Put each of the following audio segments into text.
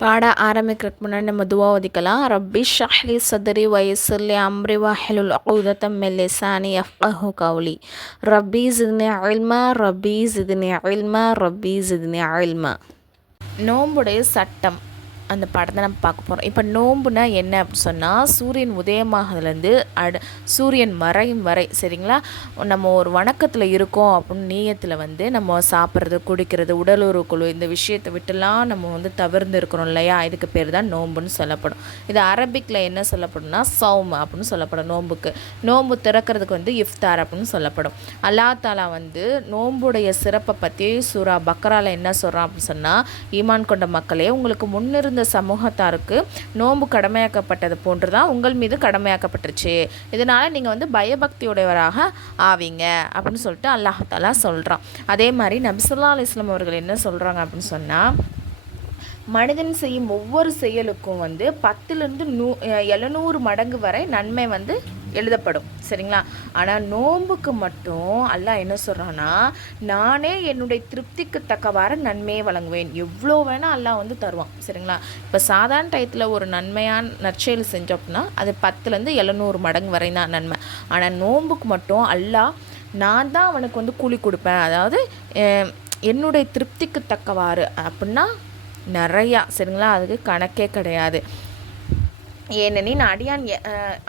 பாட ஆரம்பிக்கிறதுக்கு முன்னாடி நம்ம துவா ஒதுக்கலாம். ரப்பி ஷ்ரஹ்லி சத்ரி வயஸ்ஸிர்லி அம்ரி வஹ்லுல் உக்தத்தம் மின் லிசானி யஃப்கஹு கௌலி. ரப்பி ஸித்னி இல்மா ரப்பி ஸித்னி இல்மா ரப்பி ஸித்னி இல்மா. நோன்புடைய சட்டம் அந்த படத்தை நம்ம பார்க்க போகிறோம். இப்போ நோன்புனா என்ன அப்படின்னு சொன்னால், சூரியன் உதயமாகதுலேருந்து சூரியன் மறையும் வரை, சரிங்களா, நம்ம ஒரு வணக்கத்தில் இருக்கோம் அப்படின்னு நீயத்தில் வந்து நம்ம சாப்பிட்றது, குடிக்கிறது, உடலுறவுக்குழு இந்த விஷயத்தை விட்டுலாம் நம்ம வந்து தவிர்ந்து இருக்கிறோம் இல்லையா, இதுக்கு பேர் தான் நோன்புன்னு சொல்லப்படும். இது அரபிக்கில் என்ன சொல்லப்படும்னா சௌம் அப்படின்னு சொல்லப்படும். நோன்பு திறக்கிறதுக்கு வந்து இஃப்தார் அப்படின்னு சொல்லப்படும். அல்லாஹ் தாலா வந்து நோன்புடைய சிறப்பை பற்றி சூரா பக்ராவில் என்ன சொல்கிறான் அப்படின்னு சொன்னால், ஈமான் கொண்ட மக்களே, உங்களுக்கு முன்னிருந்த சமூகத்தாருக்கு நோன்பு கடமையாக்கப்பட்டது போன்று தான் உங்கள் மீது கடமையாக்கப்பட்டுருச்சு. இதனால் நீங்கள் வந்து பயபக்தியுடையவராக ஆவீங்க அப்படின்னு சொல்லிட்டு அல்லாஹ் தஆலா சொல்கிறான். அதே மாதிரி நபி ஸல்லல்லாஹு அலைஹி வஸல்லம் அவர்கள் என்ன சொல்கிறாங்க அப்படின்னு சொன்னால், மனிதன் செய்யும் ஒவ்வொரு செயலுக்கும் வந்து 10லிருந்து 700 மடங்கு வரை நன்மை வந்து எழுதப்படும், சரிங்களா. ஆனால் நோன்புக்கு மட்டும் அல்லாஹ் என்ன சொல்கிறான்னா, நானே என்னுடைய திருப்திக்கு தக்கவாறு நன்மையை வழங்குவேன். எவ்வளோ வேணால் அல்லாஹ் வந்து தருவான், சரிங்களா. இப்போ சாதாரண டயத்தில் ஒரு நன்மையான நற்செயல் செஞ்சோம் அப்படின்னா அது 10லேருந்து 700 மடங்கு வரை தான் நன்மை. ஆனால் நோன்புக்கு மட்டும் அல்லாஹ் நான் தான் அவனுக்கு வந்து கூலி கொடுப்பேன், அதாவது என்னுடைய திருப்திக்கு தக்கவாறு அப்படின்னா நிறையா, சரிங்களா, அதுக்கு கணக்கே கிடையாது. ஏனெனில் அடியான்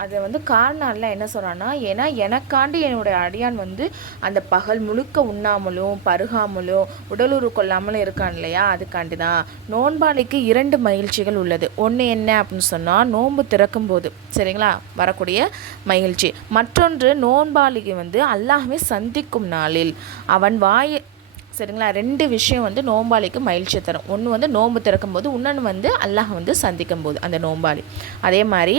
அதை வந்து காரணம் இல்லை என்ன சொல்கிறான்னா, ஏன்னா எனக்காண்டி என்னுடைய அடியான் வந்து அந்த பகல் முழுக்க உண்ணாமலும் பருகாமலும் உடலுறு கொள்ளாமலும் இருக்கான் இல்லையா, அதுக்காண்டி தான். நோன்பாளிக்கு 2 மகிழ்ச்சிகள் உள்ளது. ஒன்று என்ன அப்படின்னு சொன்னால், நோன்பு திறக்கும் போது, சரிங்களா, வரக்கூடிய மகிழ்ச்சி. மற்றொன்று நோன்பாளிக்கு வந்து அல்லாஹ்வை சந்திக்கும் நாளில் அவன் சரிங்களா. 2 விஷயம் வந்து நோன்பாளிக்கு மகிழ்ச்சி தரும். ஒன்று வந்து நோன்பு திறக்கும் போது, இன்னொன்று வந்து அல்லாஹ் வந்து சந்திக்கும் போது அந்த நோன்பாளி. அதே மாதிரி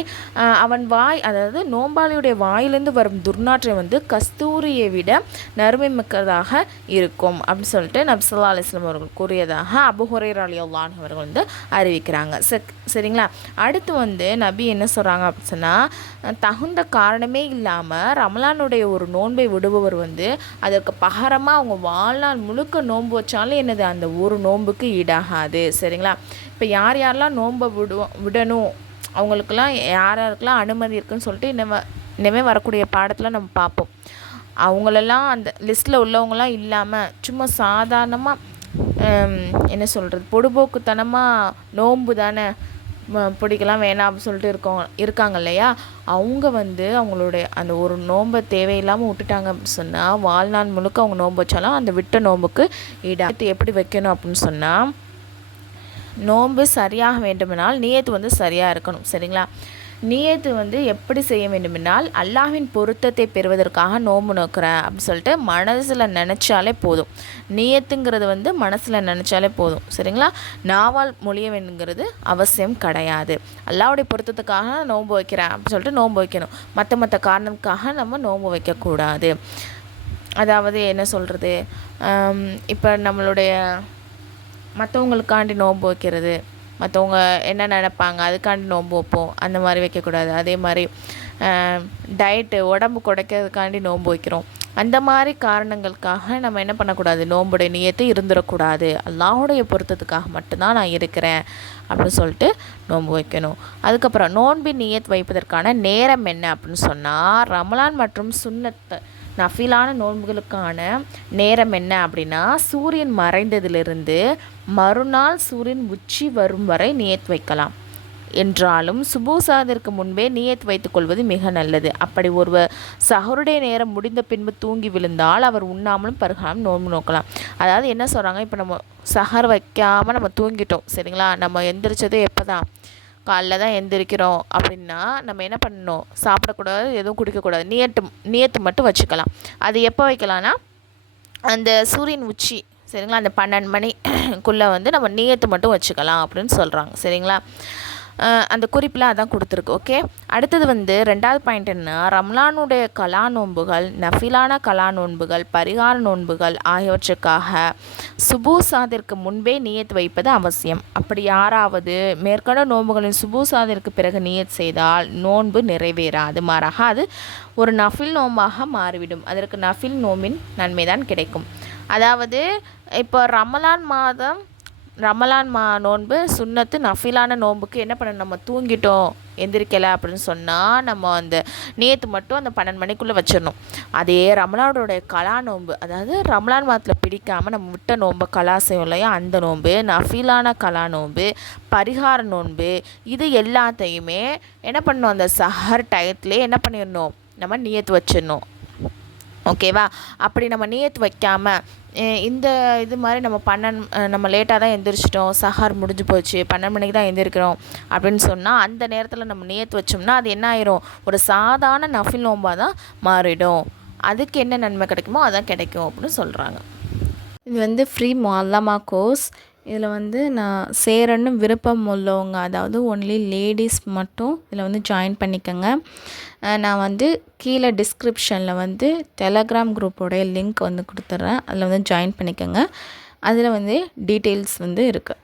அவன் அதாவது நோன்பாளியுடைய வாயிலிருந்து வரும் துர்நாற்றம் வந்து கஸ்தூரியை விட நறுமை மிக்கதாக இருக்கும் அப்படின்னு சொல்லிட்டு நபி ஸல்லல்லாஹு அலைஹி வஸல்லம் அவர்கள் கூறியதாக அபூ ஹுரைரா ரலியல்லாஹு அன்ஹு அவர்கள் வந்து அறிவிக்கிறாங்க. சரிங்களா. அடுத்து வந்து நபி என்ன சொல்கிறாங்க அப்படின்னு சொன்னால், தகுந்த காரணமே இல்லாமல் ரமலானுடைய ஒரு நோன்பை விடுபவர் வந்து அதற்கு பகரமாக அவங்க வாழ்நாள் முழுக்க நோன்பு வச்சாலும் என்னது அந்த ஒரு நோன்புக்கு ஈடாகாது, சரிங்களா. இப்போ யாரெல்லாம் நோன்பை விடணும் அவங்களுக்கெல்லாம் யாருக்கெல்லாம் அனுமதி இருக்குதுன்னு சொல்லிட்டு இனிமேல் வரக்கூடிய பாடத்தில் நம்ம பார்ப்போம். அவங்களெல்லாம் அந்த லிஸ்ட்டில் உள்ளவங்களாம் இல்லாமல் சும்மா சாதாரணமாக என்ன சொல்கிறது, பொடுபோக்குத்தனமாக நோன்பு தானே பிடிக்கலாம் வேணாம் அப்படின்னு சொல்லிட்டு இருக்காங்க இல்லையா, அவங்க வந்து அவங்களுடைய அந்த ஒரு நோன்பை தேவையில்லாமல் விட்டுட்டாங்க அப்படின்னு சொன்னால் வாழ்நாள் முழுக்க அவங்க நோன்பு வச்சாலும் அந்த விட்ட நோன்புக்கு ஈடாக எப்படி வைக்கணும் அப்படின்னு சொன்னால், நோன்பு சரியாக வேண்டுமென்றால் நியத்து வந்து சரியாக இருக்கணும், சரிங்களா. நியத்து வந்து எப்படி செய்ய வேண்டுமென்றால், அல்லாஹ்வின் பொருத்தத்தை பெறுவதற்காக நோன்பு நோக்கிறேன் அப்படின்னு சொல்லிட்டு மனசில் நினச்சாலே போதும். நியத்துங்கிறது வந்து மனசில் நினச்சாலே போதும், சரிங்களா. நாவால் மொழிய வேண்டுங்கிறது அவசியம் கிடையாது. அல்லாஹ்வுடைய பொருத்தத்துக்காக நோன்பு வைக்கிறேன் அப்படின்னு சொல்லிட்டு நோன்பு வைக்கணும். மற்ற காரணத்துக்காக நம்ம நோன்பு வைக்கக்கூடாது. அதாவது என்ன சொல்கிறது, இப்போ நம்மளுடைய மற்றவங்களுக்காண்டி நோன்பு வைக்கிறது, மற்றவங்க என்ன நினைப்பாங்க அதுக்காண்டி நோன்பு வைப்போம், அந்த மாதிரி வைக்கக்கூடாது. அதே மாதிரி டயட்டு உடம்பு குறைக்கிறதுக்காண்டி நோன்பு வைக்கிறோம், அந்த மாதிரி காரணங்களுக்காக நம்ம என்ன பண்ணக்கூடாது, நோன்புடைய நியத்து இருந்துடக்கூடாது. அல்லாஹ்வுடைய பொருத்தத்துக்காக மட்டும்தான் நான் இருக்கிறேன் அப்படின்னு சொல்லிட்டு நோன்பு வைக்கணும். அதுக்கப்புறம் நோன்பின் நியத் வைப்பதற்கான நேரம் என்ன அப்படின்னு சொன்னால், ரமலான் மற்றும் சுன்னத்து நஃபிலான நோன்புகளுக்கான நேரம் என்ன அப்படின்னா, சூரியன் மறைந்ததிலிருந்து மறுநாள் சூரியன் உச்சி வரும் வரை நியத் வைக்கலாம். என்றாலும் சுபூசாதிற்கு முன்பே நியத் வைத்துக்கொள்வது மிக நல்லது. அப்படி ஒருவர் சஹருடைய நேரம் முடிந்த பின்பு தூங்கி விழுந்தால் அவர் உண்ணாமலும் பருகாமலும் நோன்பு நோக்கலாம். அதாவது என்ன சொல்கிறாங்க, இப்போ நம்ம சஹர் வைக்காமல் நம்ம தூங்கிட்டோம், சரிங்களா, நம்ம எந்திரிச்சது எப்போ தான், காலைல தான் எந்திரிக்கிறோம் அப்படின்னா நம்ம என்ன பண்ணணும், சாப்பிடக்கூடாது, எதுவும் குடிக்கக்கூடாது, நியத்து மட்டும் வச்சுக்கலாம். அது எப்போ வைக்கலாம்னா அந்த சூரியன் உச்சி, சரிங்களா, அந்த 12 மணிக்குள்ளே வந்து நம்ம நியத்து மட்டும் வச்சுக்கலாம் அப்படின்னு சொல்கிறாங்க, சரிங்களா. அந்த குறிப்பில் அதான் கொடுத்துருக்கு. ஓகே. அடுத்தது வந்து 2வது பாயிண்ட் என்ன, ரம்லானுடைய கலா நோன்புகள், நஃபிலான கலா நோன்புகள், பரிகார நோன்புகள் ஆகியவற்றுக்காக சுபூசாதிற்கு முன்பே நியத் வைப்பது அவசியம். அப்படி யாராவது மேற்கண்ட நோன்புகளின் சுபூசாதிற்கு பிறகு நியத் செய்தால் நோன்பு நிறைவேறாது, மாறாக அது ஒரு நஃபில் நோன்பாக மாறிவிடும். அதற்கு நஃபில் நோம்பின் நன்மைதான் கிடைக்கும். அதாவது இப்போ ரமலான் மாதம் ரமலான் நோன்பு சுன்னத்து, நஃபிலான நோன்புக்கு என்ன பண்ணணும், நம்ம தூங்கிட்டோம் எந்திரிக்கலை அப்படின்னு சொன்னால் நம்ம அந்த நேற்று மட்டும் அந்த 12 மணிக்குள்ளே வச்சிடணும். அதே ரமலானோடைய கலா நோன்பு, அதாவது ரமலான் மாதத்தில் பிடிக்காமல் நம்ம விட்ட நோன்பு கலா செய்யும் இல்லையா, அந்த நோன்பு, நஃபிலான கலா நோன்பு, பரிகார நோன்பு, இது எல்லாத்தையுமே என்ன பண்ணணும், அந்த சஹர் டயத்துலேயே என்ன பண்ணிடணும், நம்ம நியத்து வச்சிடணும். ஓகேவா? அப்படி நம்ம நியத்து வைக்காமல் இந்த இது மாதிரி நம்ம லேட்டாக தான் எந்திரிச்சிட்டோம், சஹர் முடிஞ்சு போச்சு, 12 மணிக்கு தான் எந்திரிக்கிறோம் அப்படின்னு சொன்னால் அந்த நேரத்தில் நம்ம நியத்து வச்சோம்னா அது என்ன ஆயிரும், ஒரு சாதாரண நஃபில் நோம்பாக தான் மாறிடும். அதுக்கு என்ன நன்மை கிடைக்குமோ அதான் கிடைக்கும் அப்படின்னு சொல்கிறாங்க. இது ஃப்ரீ முஅல்லமா கோர்ஸ். இதில் நான் சேரன்னு விருப்பம் உள்ளவங்க, அதாவது ஒன்லி லேடிஸ் மட்டும் இதில் ஜாயின் பண்ணிக்கோங்க. நான் கீழே டிஸ்கிரிப்ஷனில் டெலகிராம் குரூப்போடைய லிங்க் கொடுத்துட்றேன். அதில் ஜாயின் பண்ணிக்கோங்க. அதில் டீட்டெயில்ஸ் இருக்குது.